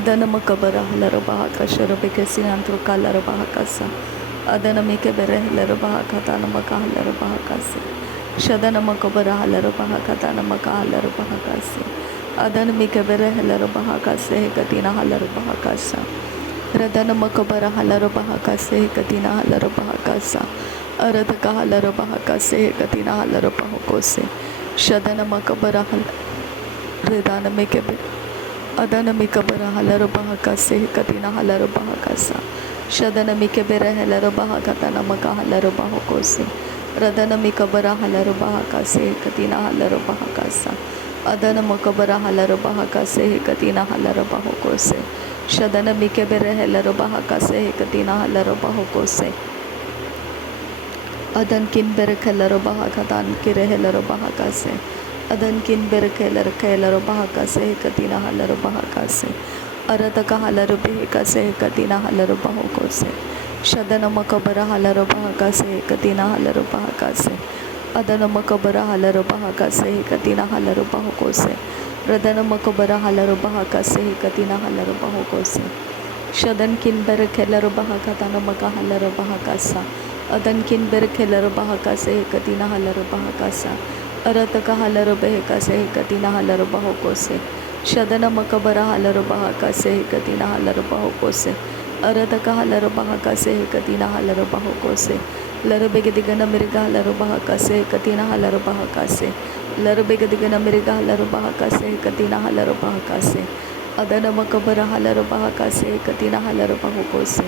Makabara Halarabaha Kasharabekasi Antrokala Kasa Adana Mikabere Hilarabaha Katana Makahalarabaha Kasi Shadana Makabara Halarabaha Katana Makahalarabaha Kasi Adana Mikabere Hilarabaha Kase Katina Halarabaha Kasa Radana Makabara Halarabaha Kase Katina Halarabaha Kasa Aradaka Halarabaha Kase Katina Halarabaha Kose Shadana Makabara Redana Mikabere Adana Mikabara Halarabaha Kase Katina Halarabaha Kasa Shadana Mikabere Halarabaha Katana Maka Halarabaha Kose Radana Mikabara Halarabaha Kase Katina Halarabaha Kasa Adana Makabara Halarabaha Kase Katina Halarabaha Kose Shadana Mikabere Halarabaha Kase Katina Halarabaha Kose Adan kin berekellarabaha katan kirehellarabaha kase Adan kin berekellarabaha kase katina halarabaha kase Arataka halarabaha kase katina halarabaha kose Shadana makabara halarabaha kase katina halarabaha kase Adana makabara halarabaha kase katina halarabaha kose Radana makabara halarabaha kase katina halarabaha kose Shadan kin berekellarabaha katana maka halarabaha kasa Adan kin berekellarabaha kase katina halarabaha kasa Arataka halarabaha kase katina halarabaha kose Shadana makabara halarabaha kase katina halarabaha kose Arataka halarabaha kase katina halarabaha kose Larabegadigana mirga halarabaha kase katina halarabaha kase Larabegadigana mirga halarabaha kase katina halarabaha kase Adana makabara halarabaha kase katina halarabaha kose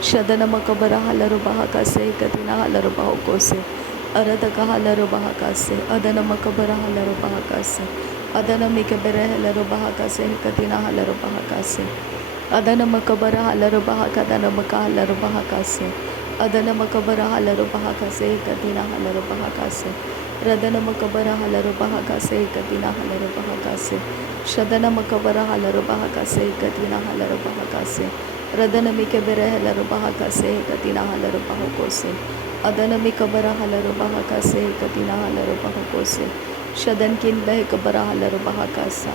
Shadana makabara halarabaha kase katina halarabaha kose Aradaka halarabaha kase Adana makabara halarabaha kase Adana mikabara halarabaha kase katina halarabaha kase Adana makabara halarabaha kadana maka halarabaha kase Adana makabara halarabaha kase katina halarabaha kase Radana makabara halarabaha kase katina halarabaha kase Shadana makabara halarabaha kase katina halarabaha kase Radana mikabara halarabaha kase katina halarabaha kose Adana mikabara halarabaha kase katina halarabaha kose Shadan kin behkabara halarabaha kasa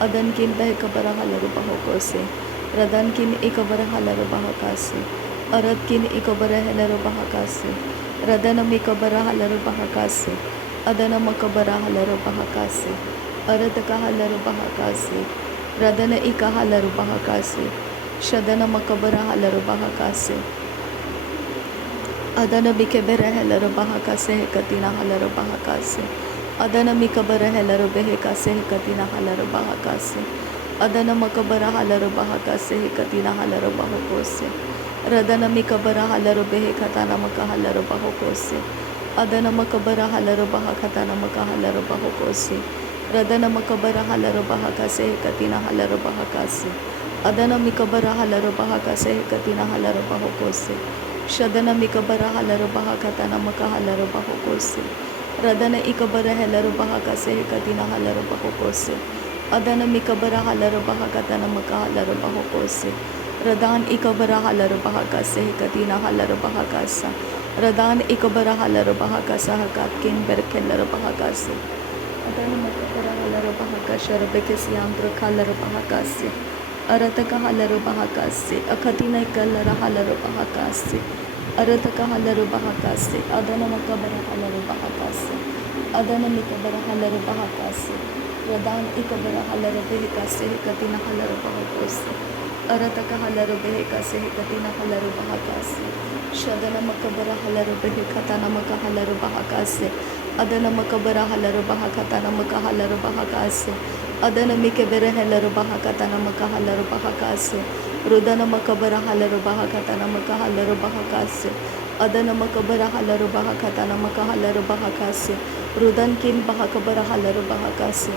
Adan kin behkabara halarabaha kose Radan kin ikabara halarabaha kase Arad kin ikabara halarabaha kase Radana mikabara halarabaha kase Adana makabara halarabaha kase Aradaka halarabaha kase Radana ika halarabaha kase Shadana makabara halarabaha kase Adana mikabara halarabaha kase katina halarabaha kase Adana mikabara halarabaha kase katina halarabaha kase Adana makabara halarabaha kase katina halarabaha kose Radana mikabara halarabaha katana maka halarabaha kose Adana makabara halarabaha katana maka halarabaha kose Radana makabara halarabaha kase katina halarabaha kase Adana mikabara halarabaha kase katina halarabaha kose Shadana mikabara halarabaha katana maka halarabaha kose Radana ikabara halarabaha kase katina halarabaha kose Adana mikabara halarabaha katana maka halarabaha kose Radan ikabara halarabaha kase katina halarabaha kasa Radan ikabara halarabaha kasa katkin berkellarabaha kase Adana makabara halarabaha kasharabekesi andra kalarabaha kase Arataka halarabaha kase akatina ikallara halarabaha kase Arataka halarabaha kase Adana makabara halarabaha kase Adana mikabara halarabaha kase Radan ikabara halarabaha kase katina halarabaha kase Arataka halarabaha kase katina halarabaha kase Shadana makabara halarabaha katana maka halarabaha kase Adana makabara halarabaha katana maka halarabaha kase Adana mikabara halarabaha katana maka halarabaha kase Rudana makabara halarabaha katana maka halarabaha kase Adana makabara halarabaha katana maka halarabaha kase Rudan kin bahakabara halarabaha kase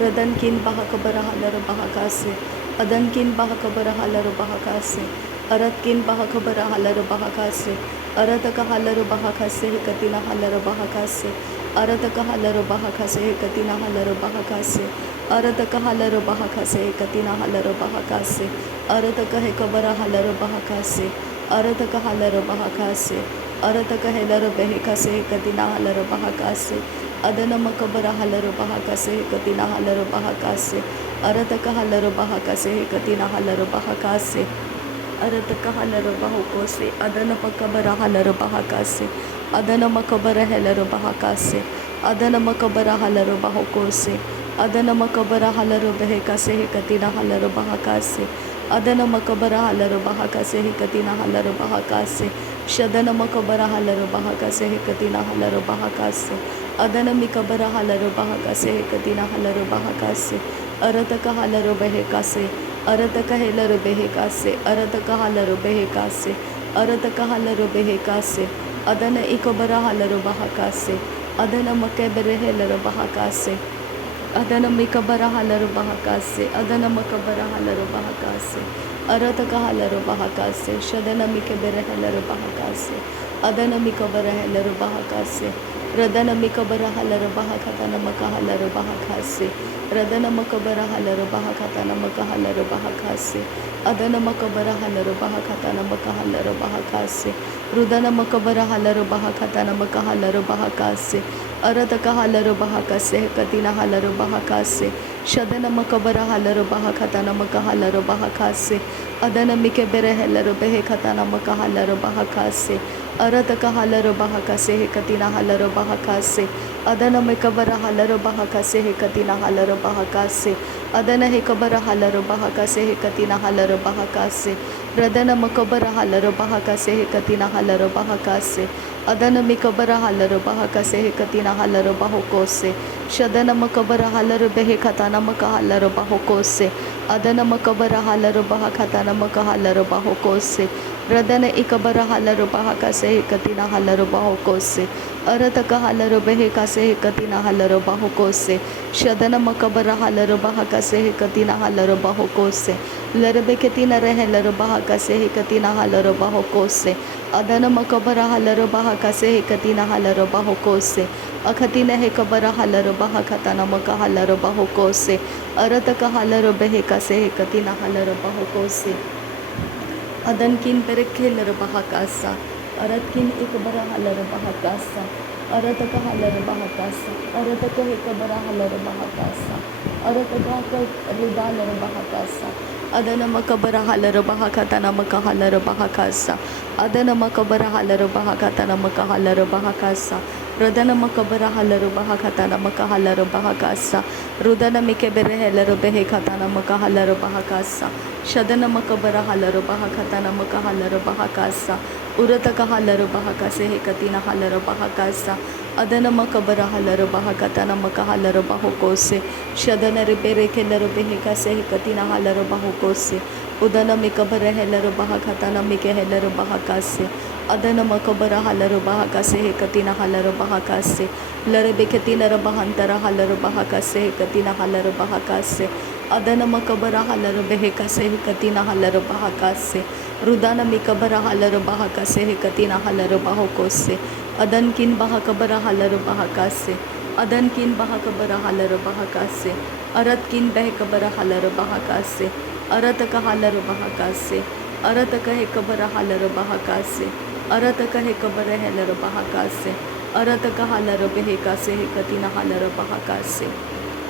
Radan kin bahakabara halarabaha kase Adan kin bahakabara halarabaha kase Arat kin bahakabara halarabaha kase Arataka halarabaha kase katina halarabaha kase Arataka halarabaha kase katina halarabaha kase Arataka halarabaha kase katina halarabaha kase Arataka hekabara halarabaha kase Arataka halarabaha kase Arataka halarabaha kase katina halarabaha kase Adana makabara halarabaha kase katina halarabaha kase Arataka halaro bahakase hekatina halaro bahakase. Arataka halaro bahokose. Adana makabara halaro bahakase. Adana makabara halaro bahakase. Adana makabara halaro bahokose. Adana makabara halaro behekase hekatina halaro bahakase. Adana makabara halaro bahakase hekatina halaro bahakase. Shadana makabara halaro bahakase hekatina halaro bahakase. Adana mikabara halaro bahakase hekatina halaro bahakase. Arataka halaro behekase. Arataka helaro behekase. Arataka halaro behekase. Arataka halaro behekase. Adana ikabara halaro bahakase. Adana makabere helaro bahakase. Adana mikabara halaro bahakase. Adana makabara halaro bahakase. Arataka halaro bahakase. Shadana mikabere helaro bahakase. Adana mikabara helaro bahakase. Radana mikabara halaro bahakatana makahalaro bahakase. Radana makabara halaro bahakatana makahalaro bahakase. Adana makabara halaro bahakatana makahalaro bahakase. Rudana makabara halaro bahakatana makahalaro bahakase. Arataka halaro bahakase katina halaro bahakase. Shadana makabara halaro bahakatana makahalaro bahakase. Adana mikebere halaro behekatana makahalaro bahakase. Arataka halaro bahakase hekatina halaro bahakase. Adana mikabara halaro bahakase hekatina halaro bahakase. Adana hekabara halaro bahakase hekatina halaro bahakase. Radana makabara halaro bahakase hekatina halaro bahakase. Adana mikabara halaro bahakase hekatina halaro bahokose. Shadana makabara halaro behekatana makahalaro bahokose. Adana makabara halaro bahakatana makahalaro bahokose. Radana ikabara halaro bahakase hekatina halaro bahokose. Arataka halaro behekase hekatina halaro bahokose. Shadana makabara halaro bahakase hekatina halaro bahokose. Larabeketina rehelaro bahakase hekatina halaro bahokose. Adana makabara halaro bahakase hekatina halaro bahokose. Akatina hekabara halaro bahakatana makahalaro bahokose. Arataka halaro behekase hekatina halaro bahokose. Adankin perekhelar bahakasa. Aratkin ikabara halar bahakasa. Arataka halar bahakasa. Arataka hekabara halar bahakasa. Arataka ridalar bahakasa. Adana makabara halar bahakatana makahalar bahakasa. Adana makabara halar bahakatana makahalar bahakasa. Radana makabara halar bahakatana makahalar bahakasa. Rudana mikebere halar behekatana makahalar bahakasa. Shadana makabara halaro bahakatana makahalaro bahakasa. Urataka halaro bahakase hekatina halaro bahakasa. Adana makabara halaro bahakatana makahalaro bahokose. Shadana ribere kelaro behekase hekatina halaro bahokose. Udana mikabara helaro bahakatana mike helaro bahakase. Adana makabara halaro bahakase hekatina halaro bahakase. Lare beketina rabahantara halaro bahakase hekatina halaro bahakase. Adana makabara halaro behekase hekatina halaro bahakase. Rudana mikabara halaro bahakase hekatina halaro bahokose. Adankin bahakabara halaro bahakase. Adankin bahakabara halaro bahakase. Aratkin behekabara halaro bahakase. Arataka halaro bahakase. Arataka hekabara halaro bahakase. Arataka hekabara halaro bahakase. Arataka halaro behekase hekatina halaro bahakase.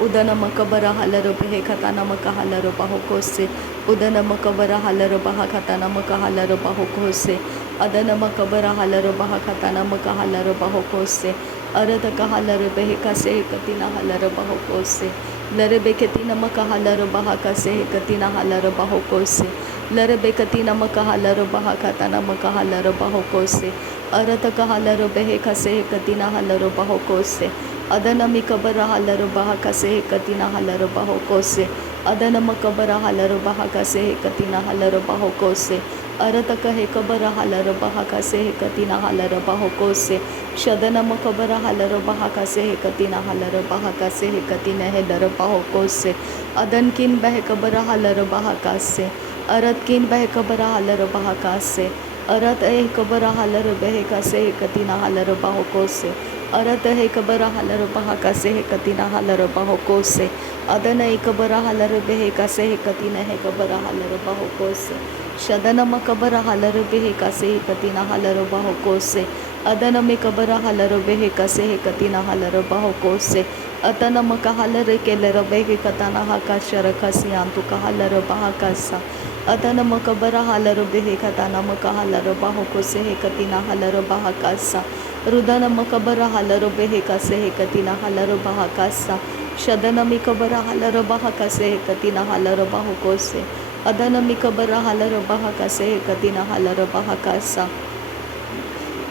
Udana makabara halaro behekatana makahalaro bahokose. Udana makabara halaro bahakatana makahalaro bahokose. Adana makabara halaro bahakatana makahalaro bahokose. Arataka halaro behekase hekatina halaro bahokose. Lare beketina makahalaro bahakase hekatina halaro bahokose. Lare bekatina makahalaro bahakatana makahalaro bahokose. Arataka halaro behekase hekatina halaro bahokose. Adana mikabara halaro bahakase hekatina halaro bahokose. Adana makabara halaro bahakase hekatina halaro bahokose. Arataka hekabara halaro bahakase hekatina halaro bahokose. Shadana makabara halaro bahakase hekatina halaro bahakase hekatina helaro bahokose. Adankin behekabara halaro bahakase. Aratkin behekabara halaro bahakase. Arat hekabara halaro behekase hekatina halaro bahokose. Arata hekabara halaro bahakase hekatina halaro bahokose. Adana hekabara halaro behekase hekatina hekabara halaro bahokose. Shadana makabara halaro behekase hekatina halaro bahokose. Adana mikabara halaro behe kase katina halaro baho kose. Atana makahalare kelero behe katana hakashara kasiantu kahalaro bahakasa. Adana makabara halaro behe katana makahalaro baho kose katina halaro bahakasa. Rudana makabara halaro behe kase katina halaro bahakasa. Shadana mikabara halaro bahakase katina halaro baho kose. Adana mikabara halaro bahakase katina halaro bahakasa.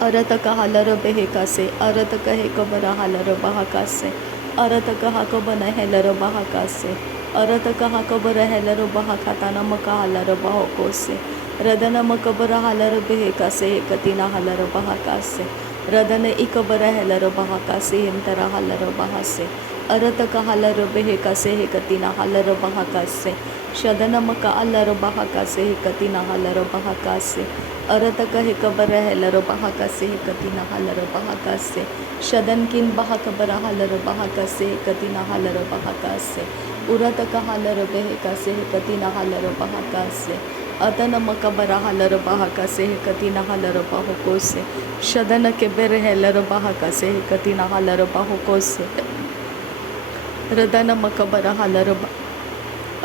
अरत कहलर बेहका से अरत कहे cover huller बहका से अरत कहा Cubbon हेलर बहका से अरत कहा कबर हेलर बहका तनम कहलर बहको से रदन मकबर हलर बेहका से कतिना हलर बहका से रदन इकबर हेलर बहका से हिमतर हलर बह से अरत कहलर बेहका से कतिना हलर बहका से शदन मका अल्लर बहका से कतिना हलर बहका से अरत कहे कबर हेलर बहका से कतिना हलर बहका से शदन किन बह कबर हलर बहका से कतिना हलर बहका से उरत कहलर बेहका से कतिना हलर बहका से अतन मकबर हलर बहका से कतिना हलर बहको से शदन के बेर हेलर बहका से कतिना हलर बहको से रदन मकबर हलर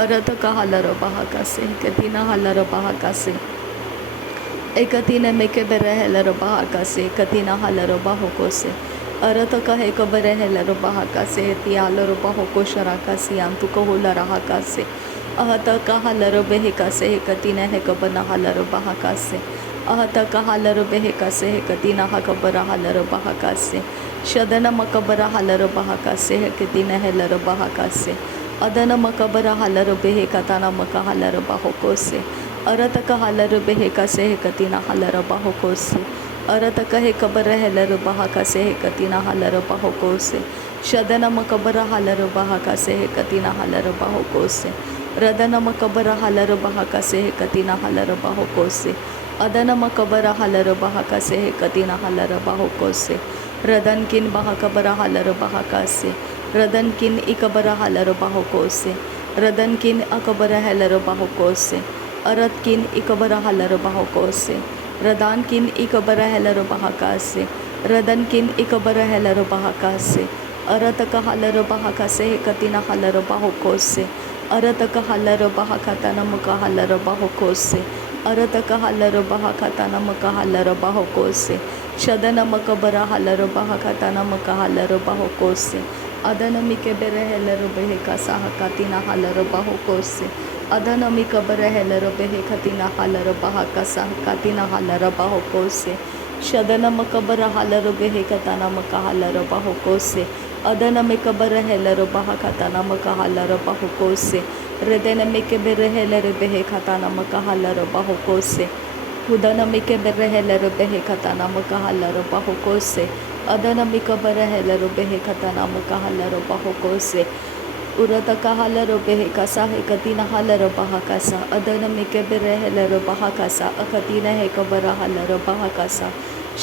अरत कहलर बहका से कतिना हलर बहका से एकतिन में के बेर हेलर बहका से कतिना हलर बहको से अरत कहे कबर हेलर बहका से तियालर बहको शराका सियांतु कहोलर हका से अहत कहलर बेहका से कतिना है कबना हलर बहका से अहत कहलर बेहका से कतिना हकबर हलर बहका से शदन मकबर हलर बहका से कतिना हेलर बहका से अदन मकबर हलर बेहका तना मका हलर बहको से अरत कहलर बेहका से कतिना हलर बहको से अरत कहे कबर हेलर बहका से कतिना हलर बहको से शदन मकबर हलर बहका से कतिना हलर बहको से रदन मकबर हलर बहका से कतिना हलर बहको से अदन मकबर हलर बहका से कतिना हलर बहको से रदन किन बहकबर हलर बहका से रदन किन इकबर हलर बहको से रदन किन अकबर हेलर बहको से अरत किन इकबर हलर बहको से रदान किन इकबर हेलर बहका से रदन किन इकबर हेलर बहका से अरत कहलर बहका से कतिना हलर बहको से अरत कहलर बहका तनम कहलर बहको से अरत कहलर बहका तनम कहलर बहको से शदन मकबर हलर बहका तनम कहलर बहको से अदन मिके बेर हेलर बेहका साह कतिना हलर बहको से अदन मिकबर हेलर बेहकतिना हलर बहका साह कतिना हलर बहको से शदन मकबर हलर बेहकतना कहलर बहको से अदन मिकबर हेलर बहकतना कहलर बहको से रदन मिके बेर हेलर बेहकतना कहलर बहको से उदन मिके बेर हेलर बेहकतना कहलर बहको से अदन मिकबर हेलर बेहकतना कहलर बहको से उरत कहलर बेहका साह कतिना हलर बहका सा अदन मिके बेर हेलर बहका सा अकतिना है कबर हलर बहका सा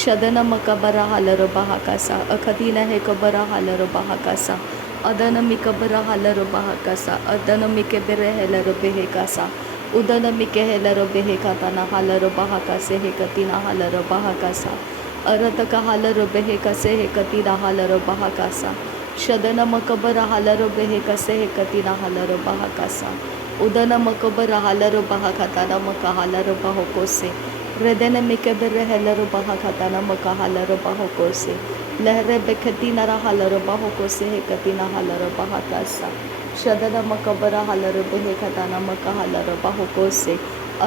शदन मकबर हलर बहका सा अकतिना है कबर हलर बहका सा अदन मिकबर हलर बहका सा अदन मिके बेर हेलर बेहका सा उदन मिके हेलर बेहकतना हलर बहका से कतिना हलर बहका सा अरत कहलर बेहका से कतिना हलर बहका सा शदन मकबर हलर बेहका से कतिना हलर बहका सा उदन मकबर हलर बहका तनम कहलर बहको से रदन मिकबर हेलर बहका तनम कहलर बहको से लहर बेखती नर हलर बहको से कतिना हलर बहका सा शदन मकबर हलर बेहका तनम कहलर बहको से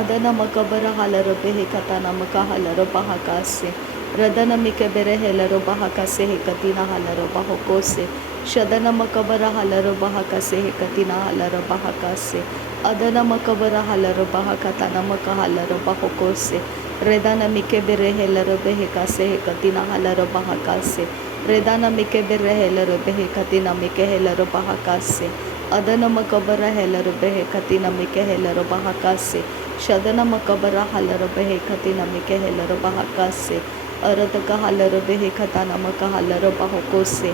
अदन मकबर हलर बेहका तनम कहलर बहका से रदन मिके बेर हेलर बहका से कतिना हलर बहको से शदन मकबर हलर बहका से कतिना हलर बहका से अदन मकबर हलर बहका तनम कहलर बहको से रदन मिके बेर हेलर बेहका से कतिना हलर बहका से रदन मिके बेर हेलर बेहकतिना मिके हेलर बहका से अदन मकबर हेलर बेहकतिना मिके हेलर बहका से शदन मकबर हलर बेहकतिना मिके हेलर बहका से अरत कहलर बेहकतना कहलर बहको से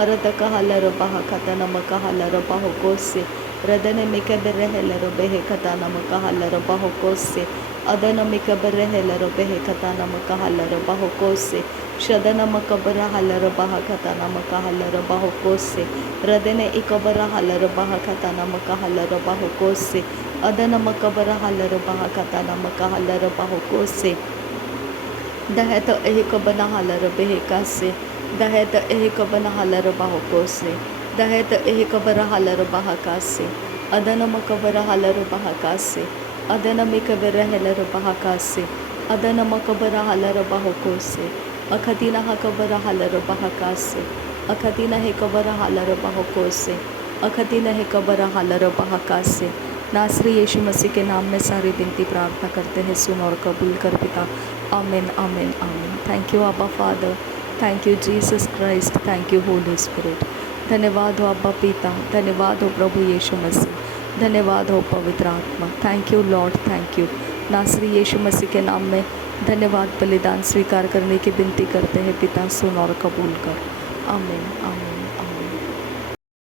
अरत कहलर बहकतना कहलर बहको से रदन मिके बेर हेलर बेहकतना कहलर बहको से Adana mikabere helero behe katana makahalero bahokose. Shadana makabara halero bahakatana makahalero bahokose. Radene ikabara halero bahakatana makahalero bahokose. Adana makabara halero bahakatana makahalero bahokose. Daheta ehikabana halero behekase. Daheta ehikabana halero bahokose. Daheta ehikabara halero bahakase. Adana makabara halero bahakase. Adana mikabara halero bahakase. Adana makabara halero bahokose. Akatina hakabara halero bahakase. Akatina hekabara halero bahokose. अखतीना है कबरा hauler बहाकास से। नासरी यीशु मसीह के नाम में सारी विनती प्रार्थना करते हैं, सुन और कबूल कर पिता। आमीन आमीन आमीन। थैंक यू अब्बा father, thank you Jesus Christ, thank you Holi spirit. धन्यवाद हो अब्बा पिता, धन्यवाद हो प्रभु यीशु मसीह, धन्यवाद हो पवित्र आत्मा। Thank you Lord, thank you. नासरी यीशु मसीह के नाम में धन्यवाद बलिदान स्वीकार करने की विनती करते हैं पिता, सुन और कबूल कर। आमीन आमीन।